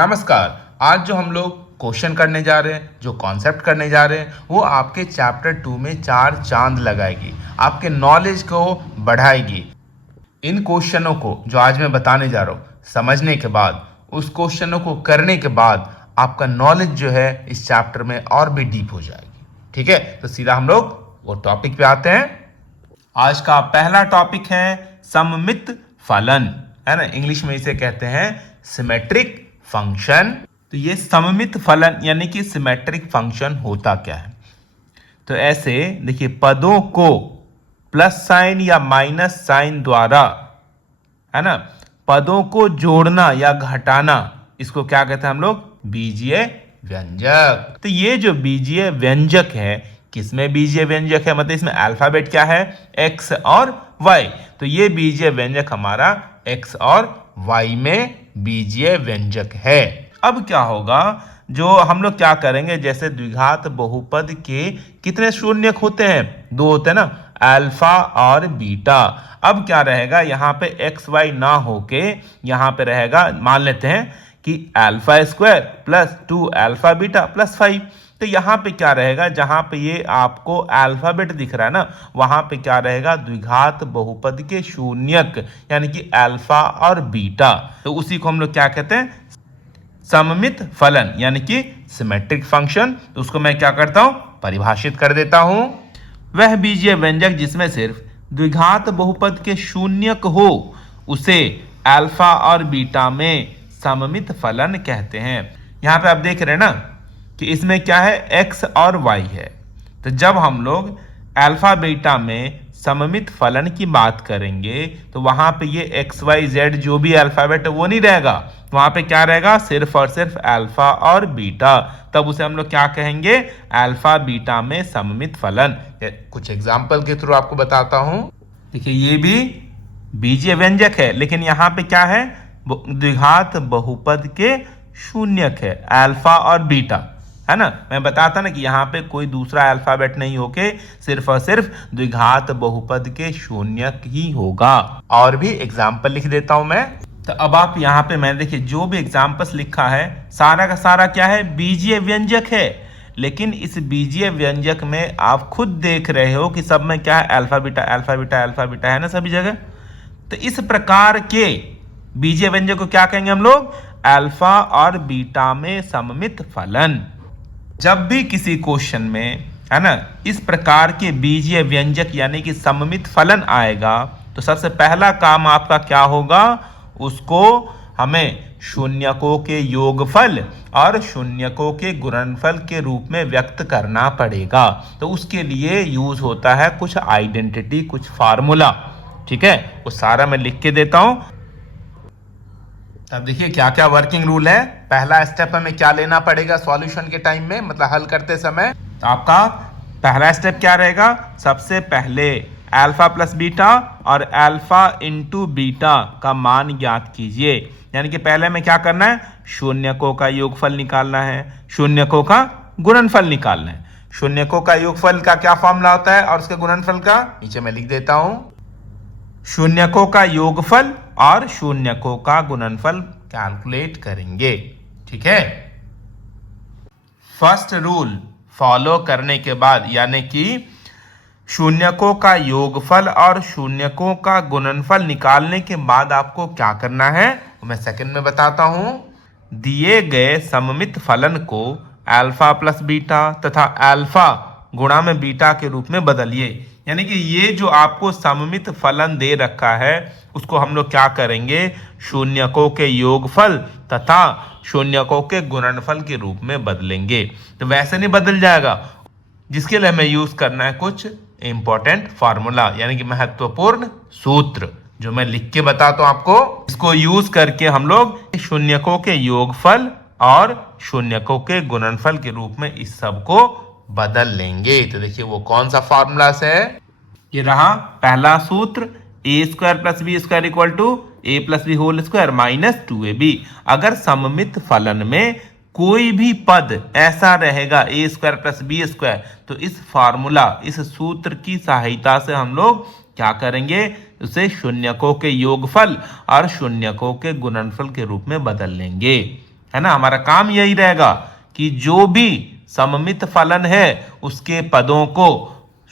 नमस्कार। आज जो हम लोग क्वेश्चन करने जा रहे हैं, जो कॉन्सेप्ट करने जा रहे हैं, वो आपके चैप्टर 2 में 4 चांद लगाएगी, आपके नॉलेज को बढ़ाएगी। इन क्वेश्चनों को जो आज मैं बताने जा रहा हूँ, समझने के बाद, उस क्वेश्चनों को करने के बाद आपका नॉलेज जो है इस चैप्टर में और भी डीप हो जाएगी। ठीक है, तो सीधा हम लोग वो टॉपिक पे आते हैं। आज का पहला टॉपिक है सममित फलन, है ना। इंग्लिश में इसे कहते हैं सिमेट्रिक फंक्शन। तो ये सममित फलन यानी कि सिमेट्रिक फंक्शन होता क्या है। तो ऐसे देखिए, पदों को प्लस साइन या माइनस साइन द्वारा, है ना, पदों को जोड़ना या घटाना, इसको क्या कहते हैं हम लोग, बीजीय व्यंजक। तो ये जो बीजीय व्यंजक है, किसमें बीजीय व्यंजक है, मतलब इसमें अल्फाबेट क्या है, एक्स और वाई। तो ये बीजीय व्यंजक हमारा एक्स और वाई में बीजीय व्यंजक है। अब क्या होगा, जो हम लोग क्या करेंगे, जैसे द्विघात बहुपद के कितने शून्यक होते हैं, 2 होते हैं ना, अल्फा और बीटा। अब क्या रहेगा, यहाँ पे एक्स वाई ना होके यहाँ पे रहेगा, मान लेते हैं कि alpha square plus 2 alpha beta plus 5। तो यहाँ पे क्या रहेगा, जहाँ पे ये आपको अल्फाबेट दिख रहा है ना, वहाँ पे क्या रहेगा, द्विघात बहुपद के शून्यक यानी कि अल्फा और बीटा। तो उसी को हम लोग क्या कहते हैं, सममित फलन यानी कि सिमेट्रिक फंक्शन। तो उसको मैं क्या करता हूं, परिभाषित कर देता हूं। वह बीजीय व्यंजक जिसमें सिर्फ द्विघात बहुपद के शून्यक हो, उसे अल्फा और बीटा में सममित फलन कहते हैं। यहां पे आप देख रहे हैं ना कि इसमें क्या है, एक्स और वाई है। तो जब हम लोग अल्फा बीटा में सममित फलन की बात करेंगे तो वहां पे ये एक्स वाई जेड जो भी अल्फाबेट है वो नहीं रहेगा, वहां पे क्या रहेगा, सिर्फ और सिर्फ अल्फा और बीटा। तब उसे हम लोग क्या कहेंगे, अल्फा बीटा में सममित फलन। कुछ एग्जांपल के थ्रू आपको बताता हूं। देखिए, ये भी बीजीय व्यंजक है, लेकिन यहाँ पे क्या है, द्विघात बहुपद के शून्यक है, अल्फा और बीटा, है ना। मैं बताता ना कि यहाँ पे कोई दूसरा अल्फाबेट नहीं होके सिर्फ और सिर्फ द्विघात बहुपद के शून्यक ही होगा। और भी एग्जाम्पल लिख देता हूं मैं। तो अब आप यहाँ पे, मैं देखिए जो भी एग्जाम्पल्स लिखा है सारा का सारा क्या है, बीजीय व्यंजक है। लेकिन इस बीजीय व्यंजक में आप खुद देख रहे हो कि सब में क्या है, alpha beta alpha beta alpha beta, है ना, सभी जगह। तो इस प्रकार के बीजीय व्यंजक को क्या कहेंगे हम लोग, अल्फा और बीटा में सममित फलन। जब भी किसी क्वेश्चन में, है ना, इस प्रकार के बीजीय व्यंजक यानी कि सममित फलन आएगा, तो सबसे पहला काम आपका क्या होगा, उसको हमें शून्यकों के योगफल और शून्यकों के गुणनफल के रूप में व्यक्त करना पड़ेगा। तो उसके लिए यूज होता है कुछ आइडेंटिटी, कुछ फार्मूला। ठीक है, वो सारा मैं लिख के देता हूं। अब देखिए क्या क्या वर्किंग रूल है। पहला स्टेप हमें क्या लेना पड़ेगा सॉल्यूशन के टाइम में, मतलब हल करते समय। तो आपका पहला स्टेप क्या रहेगा, सबसे पहले अल्फा प्लस बीटा और अल्फा इंटू बीटा का मान ज्ञात कीजिए। यानी कि पहले में क्या करना है, शून्यकों का योगफल निकालना है, शून्यकों का गुणनफल निकालना है। शून्यकों का योगफल का क्या फॉर्मूला होता है और उसके गुणनफल का नीचे मैं लिख देता हूं। शून्यकों का योगफल और शून्यकों का गुणनफल कैलकुलेट करेंगे। ठीक है, फर्स्ट रूल फॉलो करने के बाद, यानी कि शून्यकों का योगफल और शून्यकों का गुणनफल निकालने के बाद आपको क्या करना है, मैं सेकंड में बताता हूं। दिए गए सममित फलन को अल्फा प्लस बीटा तथा अल्फा गुणा में बीटा के रूप में बदलिए। यानी कि ये जो आपको सममित फलन दे रखा है उसको हम लोग क्या करेंगे, शून्यकों के योगफल तथा शून्यकों के गुणनफल के रूप में बदलेंगे। तो वैसे नहीं बदल जाएगा, जिसके लिए हमें यूज करना है कुछ इंपॉर्टेंट फार्मूला, यानी कि महत्वपूर्ण सूत्र, जो मैं लिख के बताता हूं आपको। इसको यूज करके हम लोग शून्यकों के योगफल और शून्यकों के गुणनफल के रूप में इस सब को बदल लेंगे। तो देखिए वो कौन सा फार्मूला है, ये रहा पहला सूत्र, A square plus B square equal to A plus B whole square minus 2ab। अगर सममित फलन में कोई भी पद ऐसा रहेगा ए स्क्वायर प्लस बी स्क्वायर, तो इस फार्मूला, इस सूत्र की सहायता से हम लोग क्या करेंगे, उसे शून्यकों के योगफल और शून्यकों के गुणनफल के रूप में बदल लेंगे। है ना। हमारा काम यही रहेगा कि जो भी सममित फलन है उसके पदों को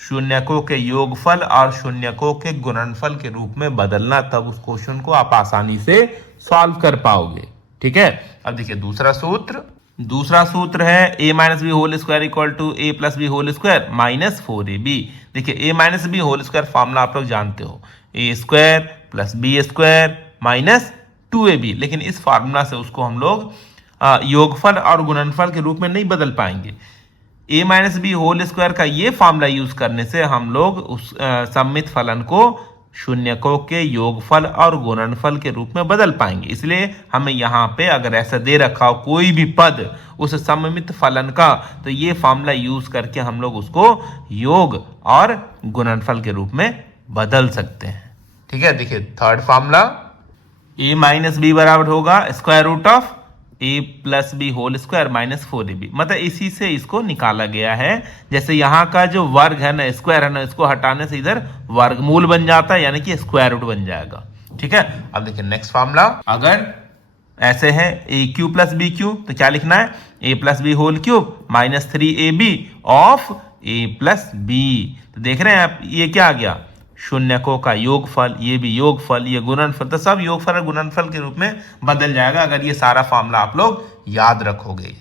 शून्यकों के योगफल और शून्यकों के गुणनफल के रूप में बदलना, तब उस क्वेश्चन को आप आसानी से सॉल्व कर पाओगे। ठीक है, अब देखिए दूसरा सूत्र है a minus B whole square equal to A plus B whole square minus 4ab। देखिए a minus B whole square formula आप लोग जानते हो, A square plus B square minus 2ab, लेकिन इस फार्मूला से उसको हम लोग योगफल और गुणनफल के रूप में नहीं बदल पाएंगे। a minus B whole square का ये फार्मूला यूज करने से हम लोग उस सममित फलन को शून्यकों के योगफल और गुणनफल के रूप में बदल पाएंगे। इसलिए हमें यहाँ पे अगर ऐसा दे रखा हो कोई भी पद उस सममित फलन का, तो ये फार्मूला यूज करके हम लोग उसको योग और गुणनफल के रूप में बदल सकते हैं। ठीक है, देखिए third formula, a minus b बराबर होगा square root of A plus B whole square minus 4ab। मतलब इसी से इसको निकाला गया है। जैसे यहाँ का जो वर्ग है ना, स्क्वायर है ना, इसको हटाने से इधर वर्गमूल बन जाता है, यानी कि स्क्वायर रूट बन जाएगा। ठीक है, अब देखिए नेक्स्ट फार्मूला, अगर ऐसे है A cube plus B cube, तो क्या लिखना है, A plus B whole cube minus 3ab of A plus B. तो देख रहे हैं आप, ये क्या आ गया, शून्यकों का योगफल, ये भी योगफल, ये गुणनफल, तो सब योगफल और गुणनफल के रूप में बदल जाएगा अगर ये सारा फार्मूला आप लोग याद रखोगे।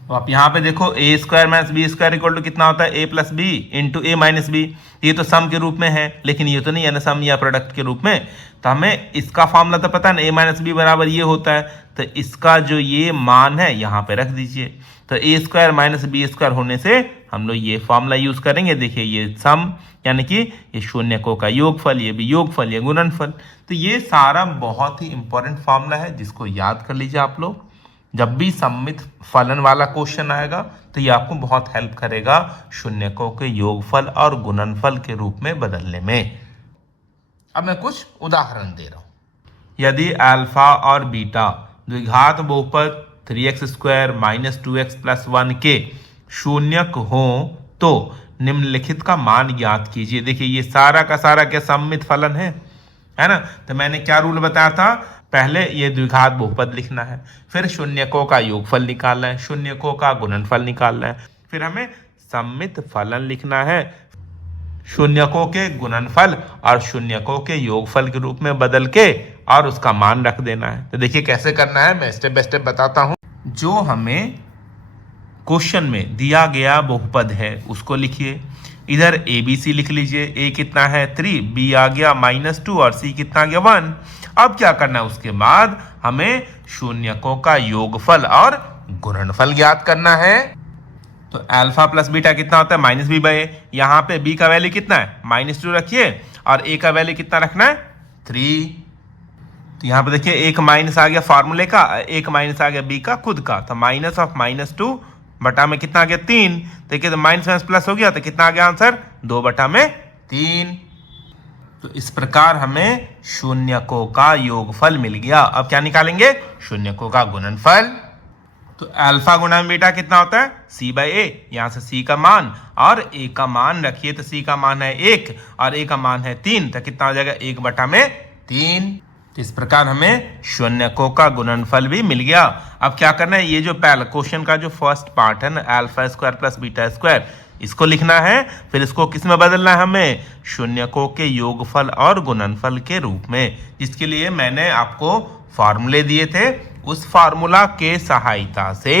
तो आप यहाँ पे देखो A square minus B square equal to कितना होता है, A plus B into A minus B. ये तो सम के रूप में है, लेकिन ये तो नहीं है ना सम या प्रोडक्ट के रूप में। तो हमें इसका फार्मूला तो पता है ना, ए माइनस बी बराबर ये होता है, तो इसका जो ये मान है यहाँ पे रख दीजिए। तो ए स्क्वायर माइनस बी स्क्वायर होने से हम लोग ये फार्मूला यूज करेंगे। देखिए ये सम यानी कि ये शून्यकों का योगफल, ये भी योगफल, ये गुणनफल। तो ये सारा बहुत ही इंपॉर्टेंट फार्मूला है जिसको याद कर लीजिए आप लोग। जब भी सममित फलन वाला क्वेश्चन आएगा तो ये आपको बहुत हेल्प करेगा शून्यकों के योगफल और गुणनफल के रूप में बदलने में। अब मैं कुछ उदाहरण दे रहा हूं। यदि अल्फा और बीटा द्विघात बहुपद 3x square minus 2x plus 1 के शून्यक हो तो निम्नलिखित का मान ज्ञात कीजिए। देखिए ये सारा का सारा क्या सममित फलन है ना। तो मैंने क्या रूल बताया था, पहले ये द्विघात बहुपद लिखना है, फिर शून्यकों का योगफल निकालना है, शून्यकों का गुणनफल निकालना है, फिर हमें सममित फलन लिखना है, शून्यकों के गुणनफल और शून्यकों के योगफल के रूप में बदल के और उसका मान रख देना है। तो देखिए कैसे करना है, मैं स्टेप बाय स्टेप बताता हूं। जो हमें क्वेश्चन में दिया गया बहुपद है उसको लिखिए। इधर ए बी सी लिख लीजिए। ए कितना है 3, बी आ गया -2 और सी कितना आ गया 1। अब क्या करना है, उसके बाद हमें शून्यकों का योगफल और गुणनफल ज्ञात करना है। तो अल्फा प्लस बीटा कितना होता है -b/a। यहाँ पे b का वैल्यू कितना है -2 रखिए और a का वैल्यू कितना रखना है 3। तो यहाँ पे देखिए एक माइनस आ गया फार्मूले का, एक माइनस आ गया b का खुद का। तो माइनस ऑफ -2 बटा में कितना आ गया 3। देखिए तो माइनस माइनस प्लस हो गया, तो कितना आ गया आंसर 2/3। तो इस प्रकार हमें शून्यकों का योगफल मिल गया। अब क्या निकालेंगे, शून्यकों का गुणनफल। तो अल्फा गुणा बीटा कितना होता है c/a। यहाँ से c का मान और a का मान रखिए। तो c का मान है 1 और a का मान है 3, तो कितना हो जाएगा 1/3। तो इस प्रकार हमें शून्यकों का गुणनफल भी मिल गया। अब क्या करना है, ये जो पहला क्वेश्चन का जो फर्स्ट पार्ट है ना, alpha square plus beta square, इसको लिखना है। फिर इसको किस में बदलना है, हमें शून्यकों के योगफल और गुणनफल के रूप में, जिसके लिए मैंने आपको फार्मूले दिए थे। उस फार्मूला के सहायता से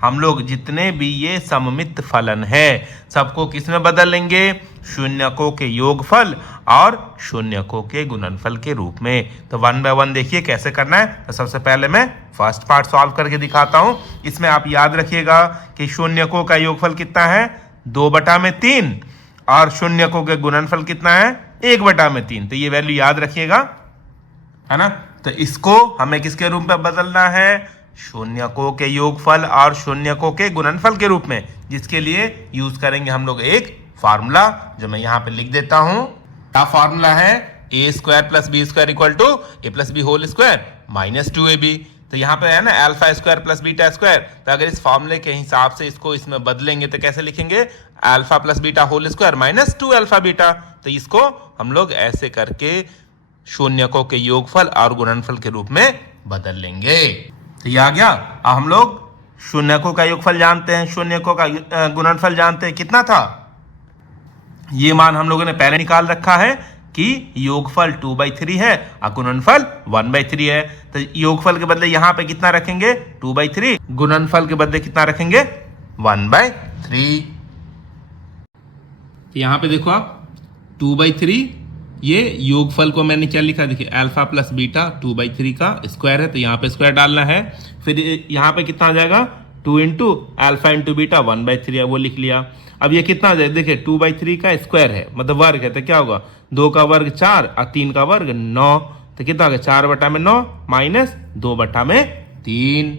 हम लोग जितने भी ये सममित फलन है सबको किस में बदल लेंगे, शून्यकों के योगफल और शून्यकों के गुणनफल के रूप में। तो 1 बाय 1 देखिए कैसे करना है। तो सबसे पहले मैं फर्स्ट पार्ट सॉल्व करके दिखाता हूं। इसमें आप याद रखिएगा कि शून्यकों का योगफल कितना है 2/3 और शून्यकों के गुणनफल कितना है 1/3। तो ये वैल्यू याद रखिएगा, है ना। तो इसको हमें किसके रूप में बदलना है, शून्यकों के योगफल और शून्यकों के गुणनफल के रूप में, जिसके लिए यूज करेंगे हम लोग एक फार्मूला जो मैं यहाँ पे लिख देता हूं। क्या फार्मूला है, A square plus B square equal to A plus B whole square -2ab। तो यहाँ पे है ना alpha square plus beta square. तो अगर इस फार्मूले के हिसाब से इसको इसमें बदलेंगे तो कैसे लिखेंगे, alpha plus beta whole square -2 alpha beta. तो इसको हम लोग ऐसे करके शून्यकों के योगफल और गुणनफल के रूप में बदल लेंगे। तो ये आ गया। अब हम लोग शून्यकों का योगफल जानते हैं, शून्यकों का गुणनफल जानते हैं। कितना था? ये मान हम लोगों ने पहले निकाल रखा है कि योगफल 2/3 है और गुणनफल 1/3 है। तो योगफल के बदले यहां पे कितना रखेंगे? 2/3। गुणनफल के बदले कितना रखेंगे? 1/3। यहां पे देखो आप 2/3, ये योगफल को मैंने क्या लिखा, देखिए अल्फा प्लस बीटा 2/3 का स्क्वायर है, तो यहाँ पे स्क्वायर डालना है। फिर यहाँ पे कितना आ जाएगा? 2 इंटू अल्फा इंटू बीटा 1/3 है, वो लिख लिया। अब ये कितना आ जाएगा? देखिए 2/3 का स्क्वायर है, मतलब वर्ग है, तो क्या होगा? 2 का वर्ग 4 और 3 का वर्ग 9, तो कितना होगा? 4/9 माइनस 2/3।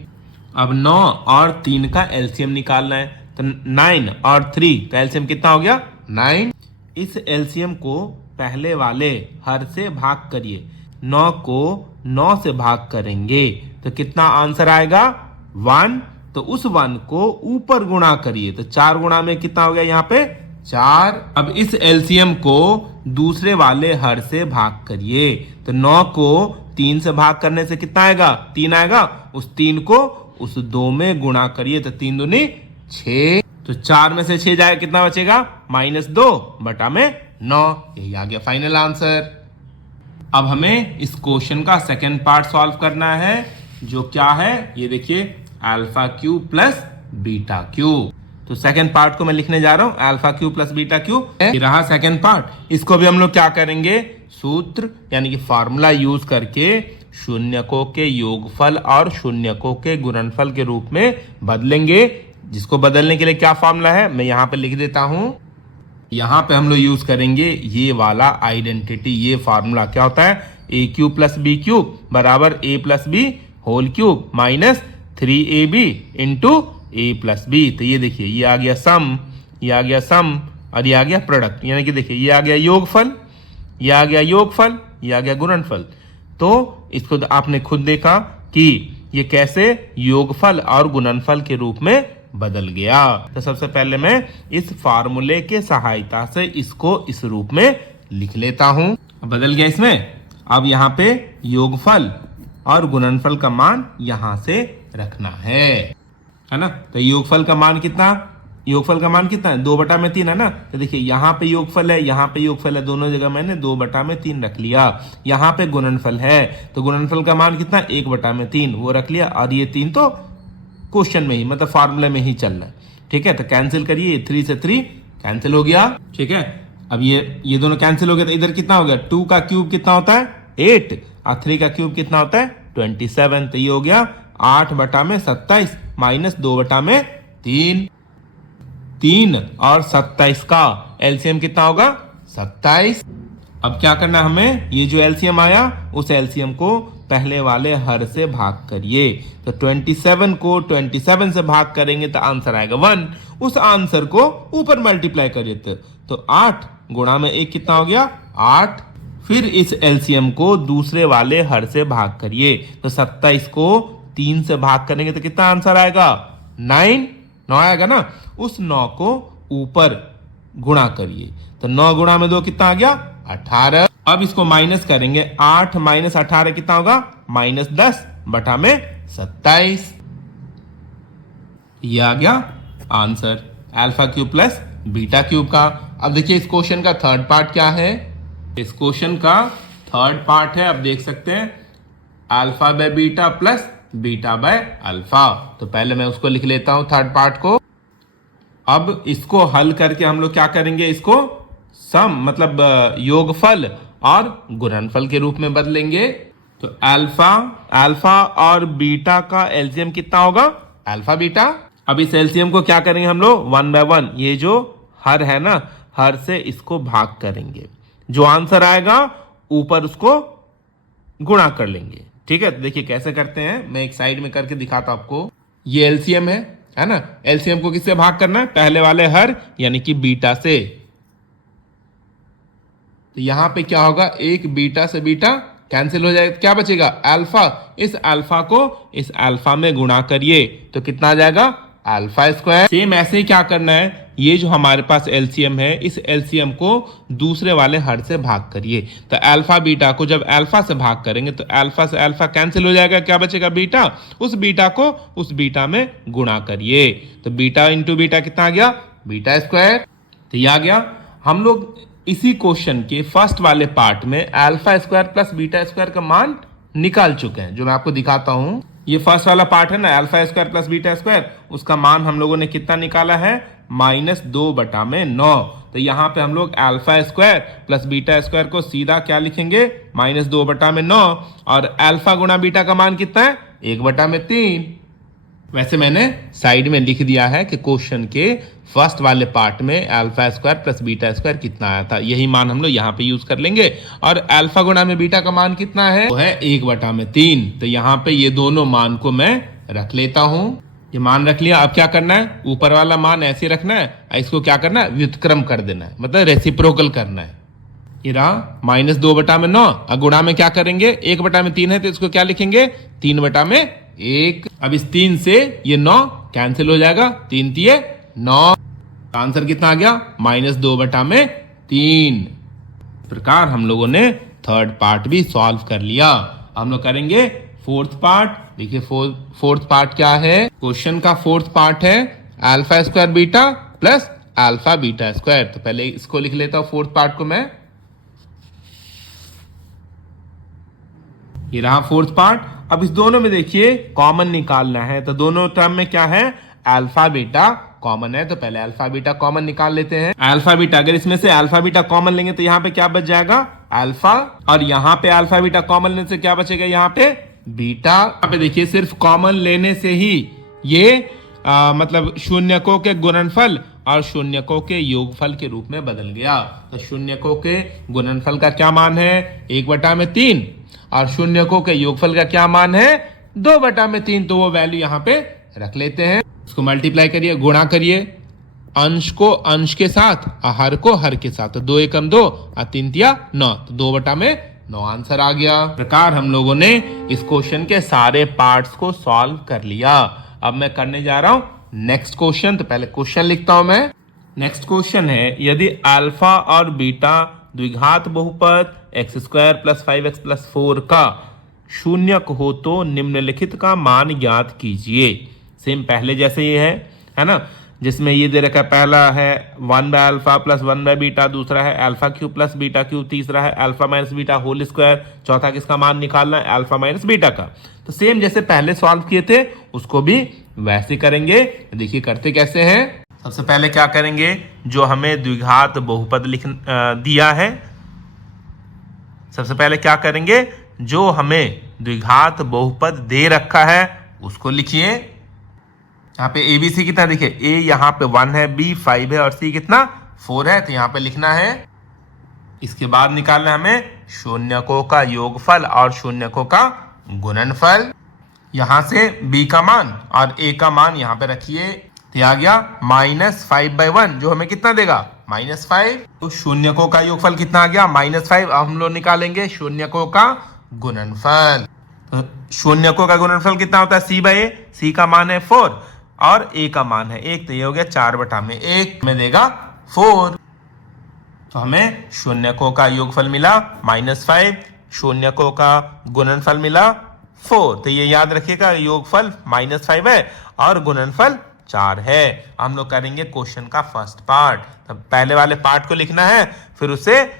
अब 9 और 3 का एलसीएम निकालना है, तो 9 और 3 का एलसीएम कितना हो गया? 9। इस एलसीएम को पहले वाले हर से भाग करिए। 9 को 9 से भाग करेंगे तो कितना आंसर आएगा? 1। तो उस 1 को ऊपर गुणा करिए, तो 4 गुणा में कितना हो गया? यहाँ पे 4। अब इस एलसीएम को दूसरे वाले हर से भाग करिए, तो 9 को 3 से भाग करने से कितना आएगा? 3 आएगा। उस 3 को उस 2 में गुणा करिए, तो 3 दूनी 6। तो 4 में से 6 जाएगा, कितना बचेगा? -2/9। यही आ गया फाइनल आंसर। अब हमें इस क्वेश्चन का सेकंड पार्ट सॉल्व करना है, जो क्या है ये देखिए, alpha cube plus beta cube. तो सेकंड पार्ट को मैं लिखने जा रहा हूं, alpha cube plus beta cube. ये रहा सेकंड पार्ट। इसको भी हम लोग क्या करेंगे? सूत्र यानी कि फॉर्मूला यूज करके शून्यकों के योगफल और शून्यकों के गुणनफल के रूप में बदलेंगे। जिसको बदलने के लिए क्या फॉर्मूला है मैं यहाँ पे लिख देता हूं। यहाँ पे हम लोग यूज करेंगे ये वाला आइडेंटिटी, ये फॉर्मूला क्या होता है? A cube plus B cube बराबर A plus B whole cube minus 3ab into A plus B. तो ये देखिए, ये आ गया सम, ये आ गया सम और ये आ गया प्रोडक्ट। यानी कि देखिए, ये आ गया योगफल, ये आ गया योगफल, ये आ गया गुणनफल। तो इसको आपने खुद देखा कि ये कैसे योगफल और गुणनफल के रूप में बदल गया। तो सबसे पहले मैं इस फार्मूले के सहायता से इसको इस रूप में लिख लेता हूं। बदल गया इसमें। अब यहाँ पे योगफल और गुणनफल का मान यहां से रखना है ना? तो योगफल का मान कितना? योगफल का मान कितना है? 2/3 है ना? तो देखिए यहाँ पे योगफल है, यहाँ पे योगफल है, दोनों जगह मैंने 2/3 रख लिया। यहाँ पे गुणनफल है, तो गुणनफल का मान कितना? 1/3 वो रख लिया। और ये 3 तो क्वेश्चन में ही, मतलब फार्मूले में ही चल रहा है। ठीक है, तो कैंसिल करिए, 3 से 3 कैंसिल हो गया। ठीक है, अब ये दोनों कैंसिल हो गया, तो इधर कितना हो गया? 2 का क्यूब कितना होता है? 8 और 3 का क्यूब कितना होता है? 27। तो ये हो गया 8/27 माइनस 2/3। 3 और 27 का एलसीएम कितना होगा? 27। अब क्या करना है हमें? ये जो एलसीएम आया उस एलसीएम को पहले वाले हर से भाग करिए। तो 27 को 27 से भाग करेंगे तो आंसर आएगा 1। उस आंसर को ऊपर मल्टीप्लाई करिए, तो 8 गुणा में 1 कितना हो गया? 8। फिर इस एलसीएम को दूसरे वाले हर से भाग करिए, तो 27 को 3 से भाग करेंगे तो कितना आंसर आएगा? 9 आएगा ना? उस 9 को ऊपर गुणा करिए, तो 9 गुणा में 2 कितना आ गया? 18। अब इसको माइनस करेंगे, 8 माइनस 18 कितना होगा? -10/27। ये आ गया answer alpha cube plus beta cube का। अब देखिए इस क्वेश्चन का थर्ड पार्ट क्या है? इस क्वेश्चन का थर्ड पार्ट है, अब देख सकते हैं, alpha by beta plus beta by alpha. तो पहले मैं उसको लिख लेता हूं थर्ड पार्ट को। अब इसको हल करके हम लोग क्या करेंगे? इसको सम मतलब योगफल और गुणनफल के रूप में बदलेंगे। तो अल्फा और बीटा का एलसीएम कितना होगा? Alpha beta. अब इस एलसीएम को क्या करेंगे हम लोग? 1/1, ये जो हर है ना, हर से इसको भाग करेंगे, जो आंसर आएगा ऊपर उसको गुणा कर लेंगे। ठीक है, देखिए कैसे करते हैं, मैं एक साइड में करके दिखाता हूं आपको। ये एलसीएम है ना? एलसीएम को किससे भाग करना है? पहले वाले हर यानी कि बीटा से। तो यहां पे क्या होगा? एक बीटा से बीटा कैंसिल हो जाएगा, क्या बचेगा? अल्फा। इस अल्फा को इस अल्फा में गुणा करिए तो कितना आ जाएगा? Alpha square. सेम ऐसे ही क्या करना है, ये जो हमारे पास एलसीएम है, इस एलसीएम को दूसरे वाले हर से भाग करिए। तो अल्फा बीटा को जब अल्फा से भाग करेंगे तो अल्फा से अल्फा कैंसिल हो जाएगा, क्या बचेगा बीटा। उस बीटा को उस बीटा में गुणा करिए, तो बीटा इंटू बीटा कितना आ गया, बीटा स्क्वायर। तो ये आ गया। हम लोग इसी क्वेश्चन के फर्स्ट वाले पार्ट में alpha square plus beta square का मान निकाल चुके हैं, जो मैं आपको दिखाता हूं। ये फर्स्ट वाला पार्ट है ना, alpha square plus beta square, उसका मान हम लोगों ने कितना निकाला है, -2/9। तो यहाँ पे हम लोग alpha square plus beta square को सीधा क्या लिखेंगे, -2/9, और अल्फा गुणा बीटा का मान कितना है, 1/3। वैसे मैंने साइड में लिख दिया है कि क्वेश्चन के फर्स्ट वाले पार्ट में alpha square plus beta square कितना आया था, यही मान हम लोग यहाँ पे यूज कर लेंगे। और अल्फा गुणा में बीटा का मान कितना है, वो है 1/3। तो यहाँ पे ये दोनों मान को मैं रख लेता हूँ। ये मान रख लिया। अब क्या करना है, ऊपर वाला मान ऐसे रखना है, इसको क्या करना है, व्युत्क्रम कर देना है, मतलब रेसिप्रोकल करना है। ये रहा -2/9, गुणा में क्या करेंगे, 1/3 है तो इसको क्या लिखेंगे, 3/1। अब इस 3 से ये 9 कैंसिल हो जाएगा, 3 तिये 9। आंसर कितना आ गया, -2/3। प्रकार हम लोगों ने थर्ड पार्ट भी सॉल्व कर लिया। हम लोग करेंगे फोर्थ पार्ट। देखिए फोर्थ पार्ट क्या है, क्वेश्चन का फोर्थ पार्ट है alpha square beta plus alpha beta square. तो पहले इसको लिख लेता हूं, फोर्थ पार्ट को मैं। ये रहा फोर्थ पार्ट। अब इस दोनों में देखिए कॉमन निकालना है, तो दोनों टर्म में क्या है, अल्फा बीटा कॉमन है, तो पहले अल्फा बीटा कॉमन निकाल लेते हैं। अल्फा बीटा, अगर इसमें से अल्फा बीटा कॉमन लेंगे तो यहाँ पे क्या बच जाएगा, अल्फा, और यहाँ पे अल्फा बीटा कॉमन लेने से क्या बचेगा, यहाँ पे बीटा। यहाँ पे देखिए सिर्फ कॉमन लेने से ही ये मतलब शून्यकों के गुणनफल और शून्यकों के योगफल के रूप में बदल गया। तो शून्यकों के गुणनफल का क्या मान है, 1/3, और शून्यकों के योगफल का क्या मान है, 2/3। तो वो वैल्यू यहाँ पे रख लेते हैं। इसको मल्टीप्लाई करिए, गुणा करिए, अंश को अंश के साथ और हर को हर के साथ। तो 2 एकम 2 और 3 तिया 9, तो 2/9 आंसर आ गया। प्रकार हम लोगों ने इस क्वेश्चन के सारे पार्ट्स को सॉल्व कर लिया। अब मैं करने जा रहा हूं नेक्स्ट क्वेश्चन। तो पहले क्वेश्चन लिखता हूं मैं। नेक्स्ट क्वेश्चन है, यदि अल्फा और बीटा द्विघात बहुपद x² + 5x + 4 का शून्यक हो तो निम्नलिखित का मान ज्ञात कीजिए। सेम पहले जैसे ये है ना, जिसमें ये दे रखा है, पहला है 1/α + 1/β, दूसरा है α³ + β³, तीसरा है α - बीटा होल स्क्वायर, चौथा किसका मान निकालना है, α - बीटा का। तो सेम जैसे पहले सॉल्व किए थे उसको भी वैसे करेंगे। देखिए करते कैसे हैं। सबसे पहले क्या करेंगे, जो हमें द्विघात बहुपद दिया है, सबसे पहले क्या करेंगे, जो हमें द्विघात बहुपद दे रखा है उसको लिखिए। यहाँ पे ए बी सी कितना, देखिए ए यहाँ पे 1 है, बी 5 है और सी कितना 4 है, तो यहाँ पे लिखना है। इसके बाद निकालना है हमें शून्यकों का योगफल और शून्यकों का गुणनफल। यहाँ से बी का मान और ए का मान यहाँ पे रखिए, तो आ गया -5/1, जो हमें कितना देगा, -5। तो शून्यकों का योगफल कितना आ गया, -5। अब हम लोग निकालेंगे शून्यकों का गुणनफल। तो शून्यकों का गुणनफल कितना होता है, c/a, c का मान है 4 और a का मान है 1, तो ये हो गया 4/1 में देगा 4। तो हमें शून्यकों का योगफल मिला -5, शून्यकों का गुणनफल मिला 4। तो ये याद रखिएगा, योगफल -5 है और गुणनफल 4 है। हम लोग करेंगे क्वेश्चन का फर्स्ट पार्ट। तो पहले वाले पार्ट को लिखना है, फिर उसे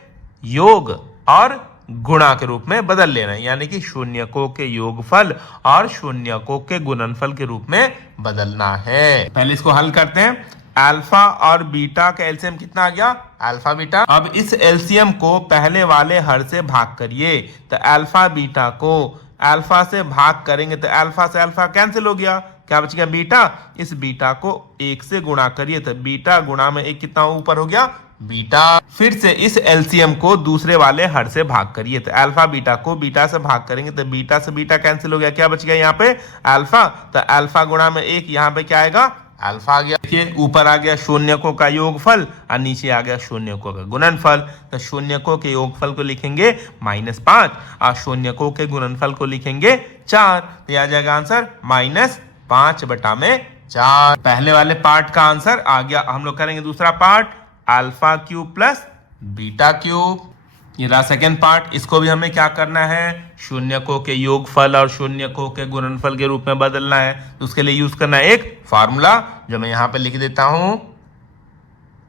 योग और गुणा के रूप में बदल लेना है, यानी कि शून्यकों के योगफल और शून्यकों के गुणनफल के रूप में बदलना है। पहले इसको हल करते हैं। अल्फा और बीटा का एलसीएम कितना आ गया, अल्फा बीटा। अब इस एलसीएम को पहले वाले हर से भाग करिए। तो अल्फा बीटा को अल्फा से भाग करेंगे तो अल्फा से अल्फा कैंसिल हो गया, क्या बच गया, बीटा। इस बीटा को 1 से गुणा करिए, तो बीटा गुणा में 1 कितना ऊपर हो गया, बीटा। फिर से इस एलसीएम को दूसरे वाले हर से भाग करिए। तो अल्फा बीटा को बीटा से भाग करेंगे तो बीटा से बीटा कैंसिल हो गया, क्या बच गया यहाँ पे, अल्फा। तो अल्फा गुणा में 1, यहाँ पे क्या आएगा, अल्फा आ गया। देखिए ऊपर आ गया शून्यकों का योगफल और नीचे आ गया शून्यकों का गुणनफल। तो शून्यकों के योगफल को लिखेंगे -5 और शून्यकों के गुणनफल को लिखेंगे 4। तो आ जाएगा आंसर -5/4। 4। पहले वाले पार्ट का आंसर आ गया। हम लोग करेंगे दूसरा part, alpha cube plus beta cube. ये रहा सेकेंड पार्ट। इसको भी हमें क्या करना है, शून्यकों के योगफल और शून्यकों के गुणनफल के रूप में बदलना है। तो उसके लिए यूज करना है एक फार्मूला, जो मैं यहाँ पे लिख देता हूं।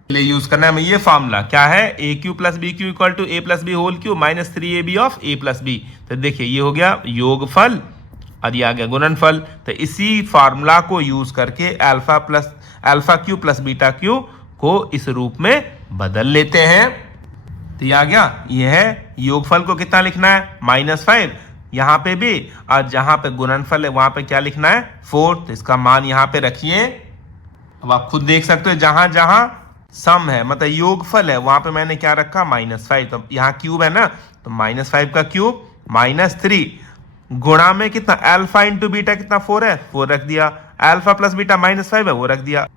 लिए यूज करना है हमें ये फार्मूला, क्या है, A cube plus B cube equal to A plus B whole cube minus 3ab of A plus B. तो देखिए ये हो गया योगफल और ये आ गया गुणनफल। तो इसी फार्मूला को यूज करके alpha Q plus beta Q को इस रूप में बदल लेते हैं। तो ये आ गया, ये है योगफल को कितना लिखना है, -5 यहाँ पे भी, और जहां पे गुणनफल है वहां पे क्या लिखना है, 4। तो इसका मान यहाँ पे रखिए। अब आप खुद देख सकते हो जहां जहां सम है मतलब योगफल है वहां पे मैंने क्या रखा, -5। तो यहाँ क्यूब है ना, तो -5 का क्यूब -3 गुणा में कितना, अल्फा इंटू बीटा कितना 4 है, 4 रख दिया। अल्फा प्लस बीटा -5 है वो रख दिया।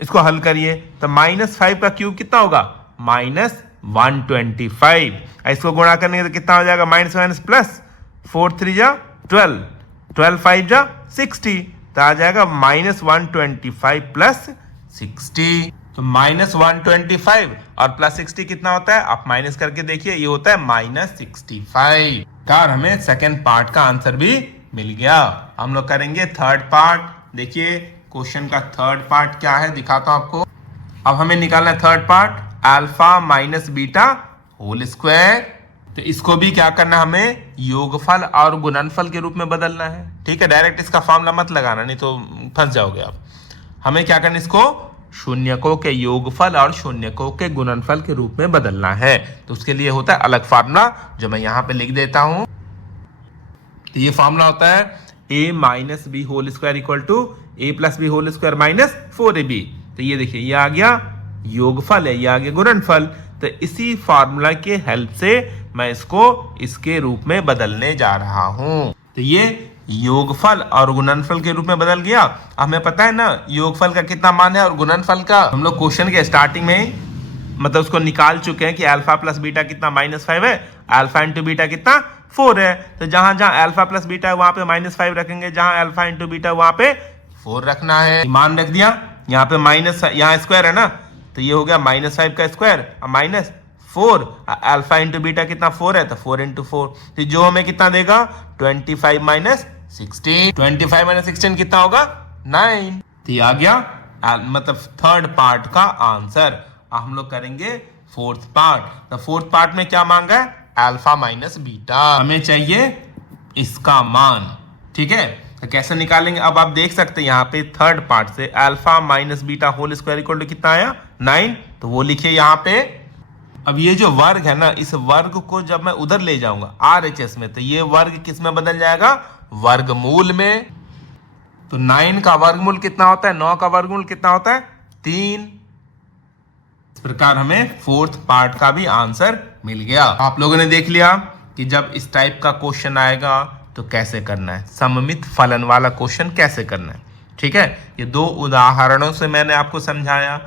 इसको हल करिए तो -5 का क्यूब कितना होगा, -125। इसको गुणा करने तो कितना हो जाएगा, माइनस माइनस प्लस, 4 3 जा 12, 12 5 जा 60। तो आ जाएगा -125 प्लस 60। तो -125 और प्लस 60 कितना होता है, आप माइनस करके देखिए, ये होता है -65। कार हमें सेकेंड पार्ट का आंसर भी मिल गया। हम लोग करेंगे थर्ड पार्ट। देखिए क्वेश्चन का थर्ड पार्ट क्या है, दिखाता हूं आपको। अब हमें निकालना है third part, alpha minus beta whole square. तो इसको भी क्या करना है, हमें योगफल और गुणनफल के रूप में बदलना है। ठीक है, डायरेक्ट इसका फॉर्मूला मत लगाना, नहीं तो फंस जाओगे आप। हमें क्या करना है, इसको शून्यकों के योगफल और शून्यकों के गुणनफल के रूप में बदलना है। तो उसके लिए होता है अलग फार्मूला, जो मैं यहाँ पे लिख देता हूं। तो ये फार्मूला होता है a minus B whole square equal to a plus B whole square minus 4ab। तो ये देखिए ये आ गया योगफल है, ये आ गया गुणनफल। तो इसी फार्मूला के हेल्प से मैं इसको इसके रूप में बदलने जा रहा हूं। तो ये योगफल और गुणनफल के रूप में बदल गया। हमें पता है ना योगफल का कितना मान है और गुणनफल का, हम लोग क्वेश्चन के स्टार्टिंग में मतलब उसको निकाल चुके हैं कि अल्फा प्लस बीटा कितना -5 है, अल्फा इंटू बीटा कितना 4 है। तो जहां जहां अल्फा प्लस बीटा है वहां पे -5 रखेंगे, जहां अल्फा इंटू बीटा वहां पे 4 रखना है। मान रख दिया, यहाँ पे माइनस, यहाँ स्क्वायर है ना, तो ये हो गया -5 का स्क्वायर -4, अल्फा इंटू बीटा कितना 4 है, तो 4 इंटू 4। तो जो हमें कितना देगा, 25 माइनस 16। 25 माइनस 16 कितना होगा, 9। तो ये आ गया मतलब थर्ड पार्ट का आंसर। हम लोग करेंगे फोर्थ पार्ट। तो फोर्थ पार्ट में क्या मांगा है, अल्फा माइनस बीटा, हमें चाहिए इसका मान। ठीक है, तो कैसे निकालेंगे, अब आप देख सकते हैं यहाँ पे थर्ड पार्ट से alpha minus beta whole square equal to कितना आया, 9। तो वो लिखिए यहाँ पे। अब ये जो वर्ग है ना, इस वर्ग को जब मैं उधर ले जाऊंगा RHS में, तो ये वर्ग किस में बदल जाएगा, वर्गमूल में। तो 9 का वर्गमूल कितना होता है, 9 का वर्गमूल कितना होता है, 3। इस प्रकार हमें फोर्थ पार्ट का भी आंसर मिल गया। आप लोगों ने देख लिया कि जब इस टाइप का क्वेश्चन आएगा तो कैसे करना है, सममित फलन वाला क्वेश्चन कैसे करना है। ठीक है, ये 2 उदाहरणों से मैंने आपको समझाया।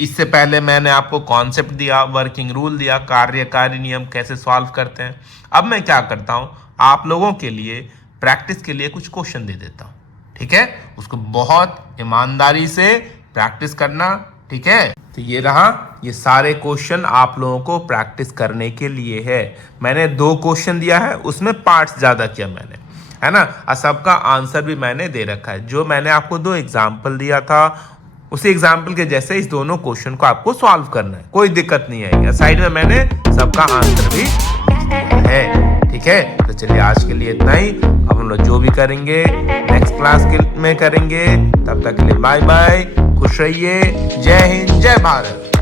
इससे पहले मैंने आपको कॉन्सेप्ट दिया, वर्किंग रूल दिया, कार्यकारी नियम कैसे सॉल्व करते हैं। अब मैं क्या करता हूं, आप लोगों के लिए प्रैक्टिस के लिए कुछ क्वेश्चन दे देता हूं। ठीक है, उसको बहुत ईमानदारी से प्रैक्टिस करना। ठीक है, तो ये रहा, ये सारे क्वेश्चन आप लोगों को प्रैक्टिस करने के लिए है। मैंने 2 क्वेश्चन दिया है, उसमें पार्ट्स ज्यादा किया मैंने, है ना, और सबका आंसर भी मैंने दे रखा है। जो मैंने आपको 2 एग्जाम्पल दिया था, उसी एग्जाम्पल के जैसे इस दोनों क्वेश्चन को आपको सॉल्व करना है, कोई दिक्कत नहीं आएगी। साइड में मैंने सबका आंसर भी दिया है। ठीक है, तो चलिए आज के लिए इतना ही। अब हम लोग जो भी करेंगे नेक्स्ट क्लास में करेंगे। तब तक के लिए बाय बाय, खुश रहिए, जय हिंद, जय भारत।